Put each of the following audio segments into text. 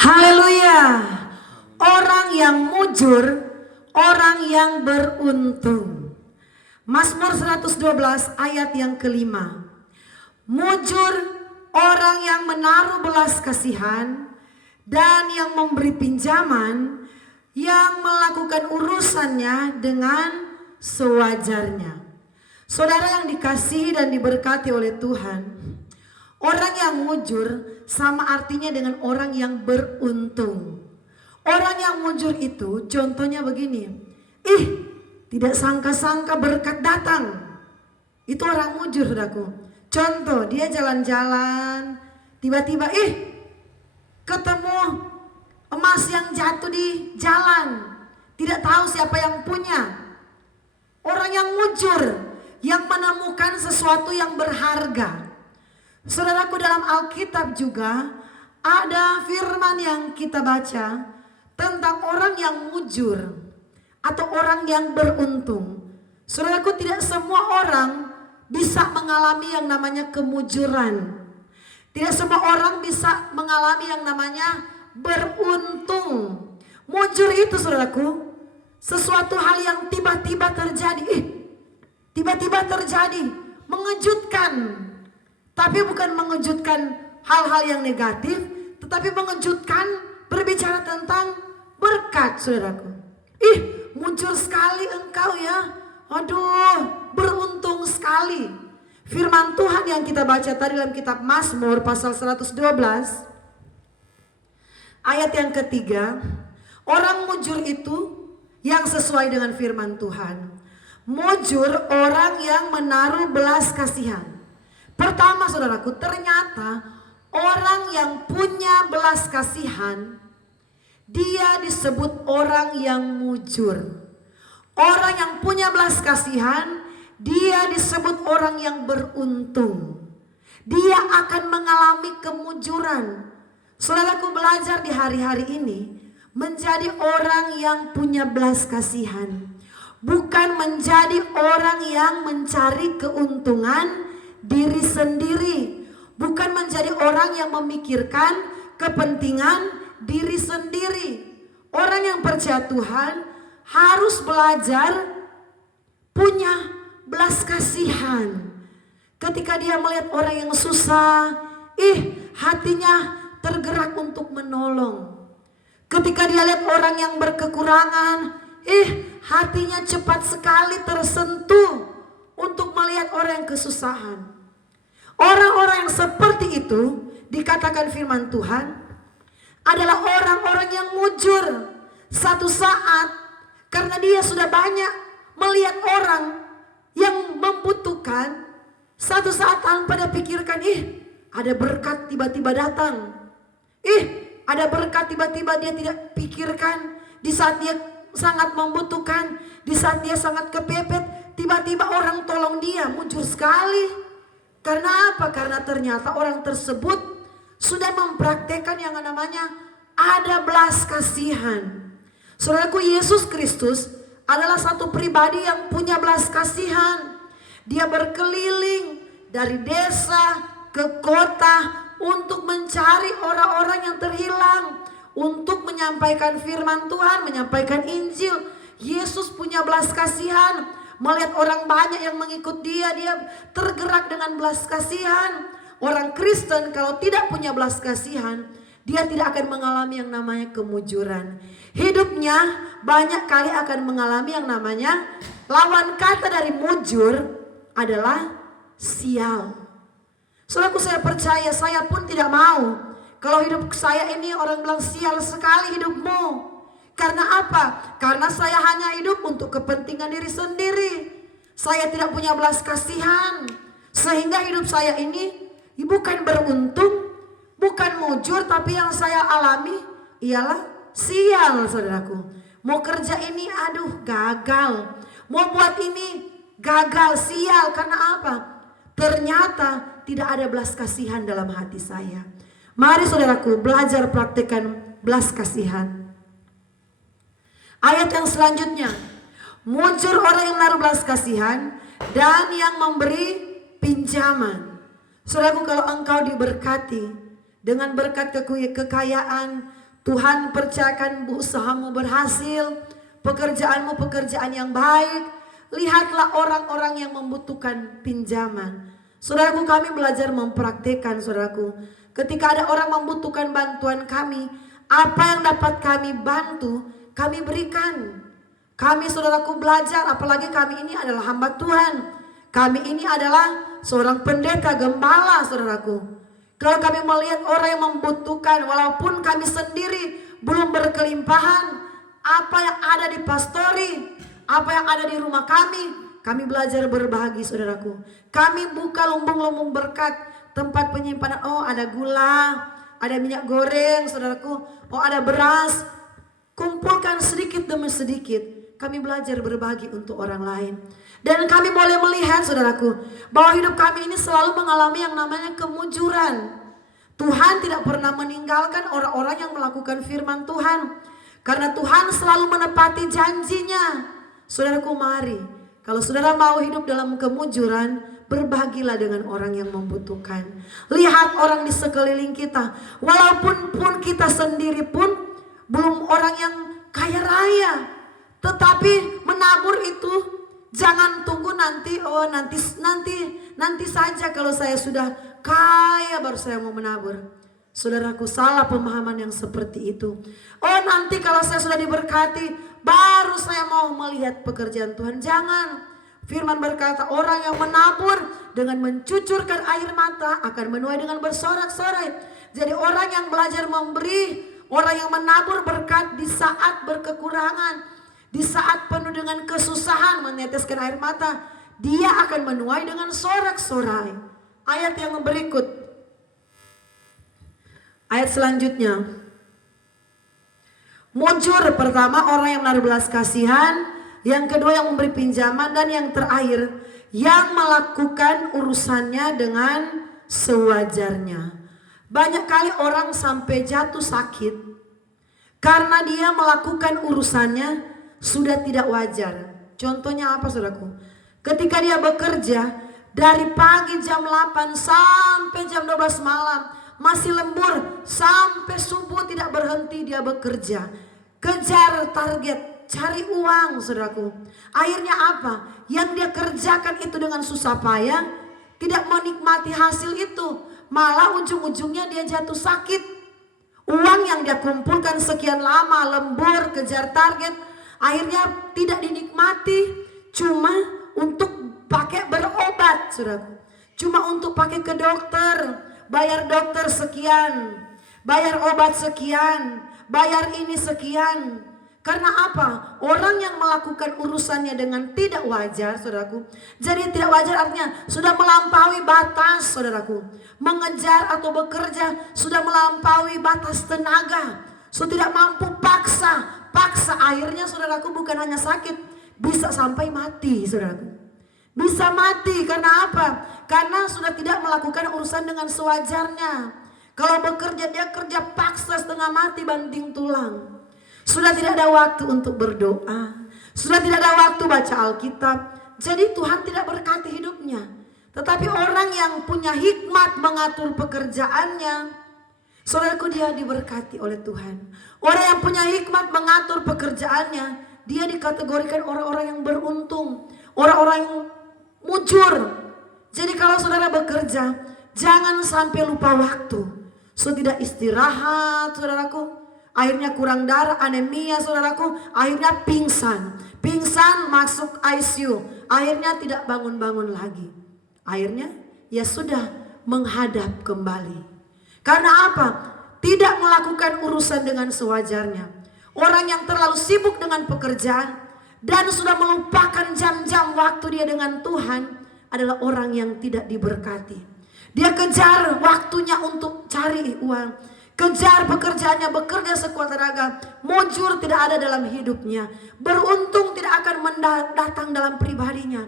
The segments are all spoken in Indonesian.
Haleluya. Orang yang mujur, orang yang beruntung. Mazmur 112 ayat yang kelima. Mujur orang yang menaruh belas kasihan dan yang memberi pinjaman, yang melakukan urusannya dengan sewajarnya. Saudara yang dikasihi dan diberkati oleh Tuhan, orang yang mujur sama artinya dengan orang yang beruntung. Orang yang mujur itu contohnya begini. Tidak sangka-sangka berkat datang. Itu orang mujur, saudaraku. Contoh, dia jalan-jalan, tiba-tiba ketemu emas yang jatuh di jalan. Tidak tahu siapa yang punya. Orang yang mujur, yang menemukan sesuatu yang berharga. Saudaraku, dalam Alkitab juga ada firman yang kita baca tentang orang yang mujur atau orang yang beruntung. Saudaraku, tidak semua orang bisa mengalami yang namanya kemujuran. Tidak semua orang bisa mengalami yang namanya beruntung. Mujur itu, saudaraku, sesuatu hal yang tiba-tiba terjadi. Tiba-tiba terjadi, mengejutkan. Tapi bukan mengejutkan hal-hal yang negatif, tetapi mengejutkan, berbicara tentang berkat, saudaraku. Mujur sekali engkau ya. Aduh, beruntung sekali. Firman Tuhan yang kita baca tadi dalam kitab Mazmur pasal 112 ayat yang ketiga. Orang mujur itu yang sesuai dengan firman Tuhan. Mujur orang yang menaruh belas kasihan. Pertama, saudaraku, ternyata orang yang punya belas kasihan, dia disebut orang yang mujur. Orang yang punya belas kasihan, dia disebut orang yang beruntung. Dia akan mengalami kemujuran. Saudaraku, belajar di hari-hari ini menjadi orang yang punya belas kasihan, bukan menjadi orang yang mencari keuntungan diri sendiri, bukan menjadi orang yang memikirkan kepentingan diri sendiri. Orang yang percaya Tuhan harus belajar punya belas kasihan. Ketika dia melihat orang yang susah, hatinya tergerak untuk menolong. Ketika dia lihat orang yang berkekurangan, hatinya cepat sekali tersentuh untuk melihat orang yang kesusahan. Orang-orang yang seperti itu, dikatakan firman Tuhan, adalah orang-orang yang mujur. Satu saat, karena dia sudah banyak melihat orang yang membutuhkan, satu saat tanpa dia pikirkan, ada berkat tiba-tiba datang. Ada berkat tiba-tiba dia tidak pikirkan. Di saat dia sangat membutuhkan, di saat dia sangat kepepet, tiba-tiba orang tolong dia. Mujur sekali. Karena apa? Karena ternyata orang tersebut sudah mempraktekkan yang namanya ada belas kasihan. Saudaraku, Yesus Kristus adalah satu pribadi yang punya belas kasihan. Dia berkeliling dari desa ke kota untuk mencari orang-orang yang terhilang, untuk menyampaikan firman Tuhan, menyampaikan Injil. Yesus punya belas kasihan. Melihat orang banyak yang mengikut dia, dia tergerak dengan belas kasihan. Orang Kristen kalau tidak punya belas kasihan, dia tidak akan mengalami yang namanya kemujuran. Hidupnya banyak kali akan mengalami yang namanya, lawan kata dari mujur adalah sial. Saudaraku, saya percaya, saya pun tidak mau kalau hidup saya ini orang bilang sial sekali hidupmu. Karena apa? Karena saya hanya hidup untuk kepentingan diri sendiri. Saya tidak punya belas kasihan. Sehingga hidup saya ini bukan beruntung, bukan mujur, tapi yang saya alami ialah sial, saudaraku. Mau kerja ini, aduh gagal. Mau buat ini, gagal, sial. Karena apa? Ternyata tidak ada belas kasihan dalam hati saya. Mari saudaraku, belajar praktekkan belas kasihan. Ayat yang selanjutnya, mujur orang yang menaruh belas kasihan dan yang memberi pinjaman. Saudaraku, kalau engkau diberkati dengan berkat kekayaan, Tuhan percayakan usahamu berhasil, pekerjaanmu pekerjaan yang baik. Lihatlah orang-orang yang membutuhkan pinjaman. Saudaraku, kami belajar mempraktikkan, saudaraku. Ketika ada orang membutuhkan bantuan kami, apa yang dapat kami bantu, kami berikan. Kami, saudaraku, belajar, apalagi kami ini adalah hamba Tuhan. Kami ini adalah seorang pendeta, gembala, saudaraku. Kalau kami melihat orang yang membutuhkan, walaupun kami sendiri belum berkelimpahan, apa yang ada di pastori, apa yang ada di rumah kami belajar berbagi, saudaraku. Kami buka lumbung-lumbung berkat, tempat penyimpanan. Oh, ada gula, ada minyak goreng, saudaraku. Oh, ada beras. Kumpulkan sedikit demi sedikit. Kami belajar berbagi untuk orang lain. Dan kami boleh melihat, saudaraku, bahwa hidup kami ini selalu mengalami yang namanya kemujuran. Tuhan tidak pernah meninggalkan orang-orang yang melakukan firman Tuhan. Karena Tuhan selalu menepati janjinya. Saudaraku, mari, kalau saudara mau hidup dalam kemujuran, berbagilah dengan orang yang membutuhkan. Lihat orang di sekeliling kita. Walaupun kita sendiri pun belum orang yang kaya raya, tetapi menabur itu jangan tunggu nanti, oh nanti saja kalau saya sudah kaya baru saya mau menabur. Saudaraku, salah pemahaman yang seperti itu. Oh, nanti kalau saya sudah diberkati baru saya mau melihat pekerjaan Tuhan. Jangan. Firman berkata, orang yang menabur dengan mencucurkan air mata akan menuai dengan bersorak-sorai. Jadi orang yang belajar memberi, orang yang menabur berkat di saat berkekurangan, di saat penuh dengan kesusahan meneteskan air mata, dia akan menuai dengan sorak-sorai. Ayat yang berikut, ayat selanjutnya. Mujur pertama orang yang menaruh belas kasihan, yang kedua yang memberi pinjaman, dan yang terakhir yang melakukan urusannya dengan sewajarnya. Banyak kali orang sampai jatuh sakit karena dia melakukan urusannya sudah tidak wajar. Contohnya apa, saudaraku? Ketika dia bekerja dari pagi jam 8 sampai jam 12 malam, masih lembur sampai subuh tidak berhenti dia bekerja. Kejar target, cari uang, saudaraku. Akhirnya apa? Yang dia kerjakan itu dengan susah payah, tidak menikmati hasil itu. Malah ujung-ujungnya dia jatuh sakit. Uang yang dia kumpulkan sekian lama, lembur, kejar target, akhirnya tidak dinikmati. Cuma untuk pakai berobat, saudaraku. Cuma untuk pakai ke dokter. Bayar dokter sekian, bayar obat sekian, bayar ini sekian. Karena apa? Orang yang melakukan urusannya dengan tidak wajar, saudaraku. Jadi tidak wajar artinya sudah melampaui batas, saudaraku. Mengejar atau bekerja sudah melampaui batas tenaga. Sudah tidak mampu, paksa akhirnya, saudaraku, bukan hanya sakit, bisa sampai mati, saudaraku. Bisa mati karena apa? Karena sudah tidak melakukan urusan dengan sewajarnya. Kalau bekerja dia kerja paksa setengah mati banting tulang. Sudah tidak ada waktu untuk berdoa. Sudah tidak ada waktu baca Alkitab. Jadi Tuhan tidak berkati hidupnya. Tetapi orang yang punya hikmat mengatur pekerjaannya, saudaraku, dia diberkati oleh Tuhan. Orang yang punya hikmat mengatur pekerjaannya, dia dikategorikan orang-orang yang beruntung. Orang-orang yang mujur. Jadi kalau saudara bekerja, jangan sampai lupa waktu. So tidak istirahat, saudaraku. Akhirnya kurang darah, anemia, saudaraku. Akhirnya pingsan masuk ICU. Akhirnya tidak bangun-bangun lagi. Akhirnya ya sudah menghadap kembali. Karena apa? Tidak melakukan urusan dengan sewajarnya. Orang yang terlalu sibuk dengan pekerjaan dan sudah melupakan jam-jam waktu dia dengan Tuhan adalah orang yang tidak diberkati. Dia kejar waktunya untuk cari uang, kejar pekerjaannya, bekerja sekuat tenaga, mujur tidak ada dalam hidupnya, beruntung tidak akan datang dalam pribadinya.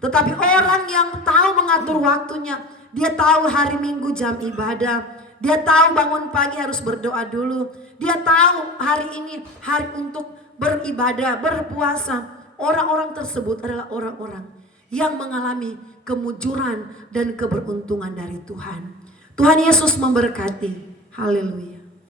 Tetapi orang yang tahu mengatur waktunya, dia tahu hari Minggu jam ibadah, dia tahu bangun pagi harus berdoa dulu, dia tahu hari ini hari untuk beribadah, berpuasa. Orang-orang tersebut adalah orang-orang yang mengalami kemujuran dan keberuntungan dari Tuhan. Tuhan Yesus memberkati. Haleluya.